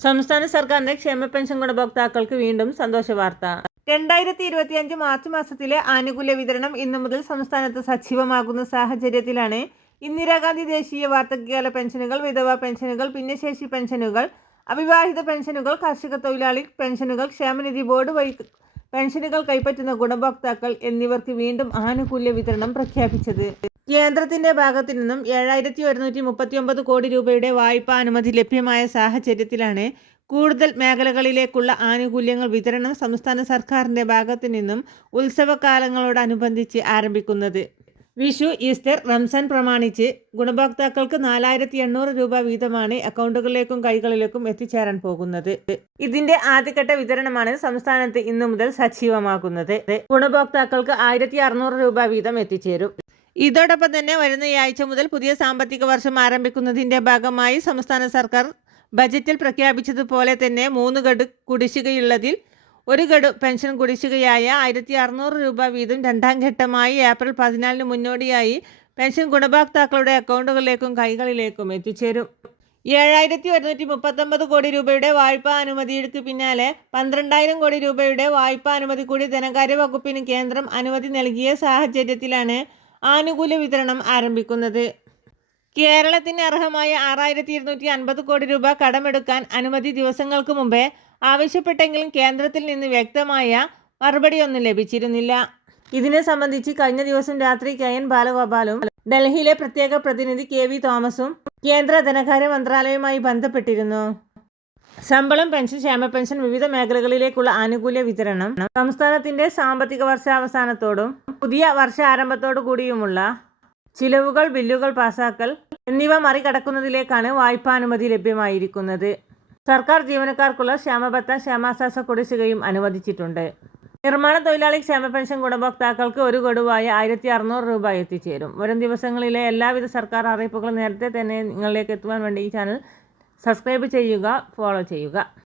സംസ്ഥാന സർക്കാരിന്റെ ക്ഷേമ പെൻഷൻ ഗുണഭോക്താക്കൾക്ക് വീണ്ടും സന്തോഷ വാർത്ത. രണ്ടായിരത്തി ഇരുപത്തിയഞ്ച് മാർച്ച് മാസത്തിലെ ആനുകൂല്യ വിതരണം ഇന്നു മുതൽ സംസ്ഥാനത്ത് സജീവമാകുന്ന സാഹചര്യത്തിലാണ് ഇന്ദിരാഗാന്ധി ദേശീയ വാർദ്ധക്യകാല പെൻഷനുകൾ വിധവാ പെൻഷനുകൾ ഭിന്നശേഷി പെൻഷനുകൾ അവിവാഹിത പെൻഷനുകൾ കർഷക തൊഴിലാളി പെൻഷനുകൾ ക്ഷേമനിധി ബോർഡ് വഴി പെൻഷനുകൾ കൈപ്പറ്റുന്ന ഗുണഭോക്താക്കൾ എന്നിവർക്ക് വീണ്ടും ആനുകൂല്യ വിതരണം പ്രഖ്യാപിച്ചത്. കേന്ദ്രത്തിന്റെ ഭാഗത്തു നിന്നും ഏഴായിരത്തി ഒരുന്നൂറ്റി മുപ്പത്തി ഒമ്പത് കോടി രൂപയുടെ വായ്പാ അനുമതി ലഭ്യമായ സാഹചര്യത്തിലാണ് കൂടുതൽ മേഖലകളിലേക്കുള്ള ആനുകൂല്യങ്ങൾ വിതരണം സംസ്ഥാന സർക്കാരിന്റെ ഭാഗത്തു നിന്നും ഉത്സവകാലങ്ങളോടനുബന്ധിച്ച് ആരംഭിക്കുന്നത്. വിഷു ഈസ്റ്റർ റംസാൻ പ്രമാണിച്ച് ഗുണഭോക്താക്കൾക്ക് നാലായിരത്തി എണ്ണൂറ് രൂപ വീതമാണ് അക്കൗണ്ടുകളിലേക്കും കൈകളിലേക്കും എത്തിച്ചേരാൻ പോകുന്നത്. ഇതിന്റെ ആദ്യഘട്ട വിതരണമാണ് സംസ്ഥാനത്ത് ഇന്നു മുതൽ സജീവമാകുന്നത്. ഗുണഭോക്താക്കൾക്ക് ആയിരത്തി രൂപ വീതം എത്തിച്ചേരും. ഇതോടൊപ്പം തന്നെ വരുന്ന ഈ ആഴ്ച മുതൽ പുതിയ സാമ്പത്തിക വർഷം ആരംഭിക്കുന്നതിന്റെ ഭാഗമായി സംസ്ഥാന സർക്കാർ ബജറ്റിൽ പ്രഖ്യാപിച്ചതുപോലെ തന്നെ മൂന്ന് ഗഡു കുടിശ്ശികയുള്ളതിൽ ഒരു ഗഡു പെൻഷൻ കുടിശ്ശികയായ ആയിരത്തി അറുന്നൂറ് രൂപ വീതം രണ്ടാം ഘട്ടമായി ഏപ്രിൽ പതിനാലിന് മുന്നോടിയായി പെൻഷൻ ഗുണഭോക്താക്കളുടെ അക്കൗണ്ടുകളിലേക്കും കൈകളിലേക്കും എത്തിച്ചേരും. ഏഴായിരത്തി ഒരുന്നൂറ്റി മുപ്പത്തൊമ്പത് കോടി രൂപയുടെ വായ്പാ അനുമതിക്ക് പിന്നാലെ പന്ത്രണ്ടായിരം കോടി രൂപയുടെ വായ്പാ അനുമതി കൂടി ധനകാര്യ വകുപ്പിന് കേന്ദ്രം അനുമതി നൽകിയ സാഹചര്യത്തിലാണ് ആനുകൂല്യ വിതരണം ആരംഭിക്കുന്നത്. കേരളത്തിന് അർഹമായ ആറായിരത്തി ഇരുന്നൂറ്റി അൻപത് കോടി രൂപ കടമെടുക്കാൻ അനുമതി ദിവസങ്ങൾക്ക് മുമ്പേ ആവശ്യപ്പെട്ടെങ്കിലും കേന്ദ്രത്തിൽ നിന്ന് വ്യക്തമായ മറുപടിയൊന്നും ലഭിച്ചിരുന്നില്ല. ഇതിനെ സംബന്ധിച്ച് കഴിഞ്ഞ ദിവസം രാത്രി കെ എൻ ബാലഗോപാലും ഡൽഹിയിലെ പ്രത്യേക പ്രതിനിധി കെ വി തോമസും കേന്ദ്ര ധനകാര്യ മന്ത്രാലയവുമായി ബന്ധപ്പെട്ടിരുന്നു. ശമ്പളം പെൻഷൻ ക്ഷേമ പെൻഷൻ വിവിധ മേഖലകളിലേക്കുള്ള ആനുകൂല്യ വിതരണം സംസ്ഥാനത്തിന്റെ സാമ്പത്തിക വർഷാവസാനത്തോടും പുതിയ വർഷാരംഭത്തോടു കൂടിയുമുള്ള ചിലവുകൾ ബില്ലുകൾ പാസാക്കൽ എന്നിവ മറികടക്കുന്നതിലേക്കാണ് വായ്പാനുമതി ലഭ്യമായിരിക്കുന്നത്. സർക്കാർ ജീവനക്കാർക്കുള്ള ക്ഷേമബത്ത ക്ഷേമാശ്വാസ കുടിശ്ശികയും അനുവദിച്ചിട്ടുണ്ട്. നിർമ്മാണ തൊഴിലാളി ക്ഷേമ പെൻഷൻ ഗുണഭോക്താക്കൾക്ക് ഒരു ഗഡുവായ ആയിരത്തി അറുന്നൂറ് രൂപ എത്തിച്ചേരും. വരും ദിവസങ്ങളിലെ എല്ലാവിധ സർക്കാർ അറിയിപ്പുകളും നേരത്തെ തന്നെ നിങ്ങളിലേക്ക് എത്തുവാൻ വേണ്ടി ഈ ചാനൽ സബ്സ്ക്രൈബ് ചെയ്യുക ഫോളോ ചെയ്യുക.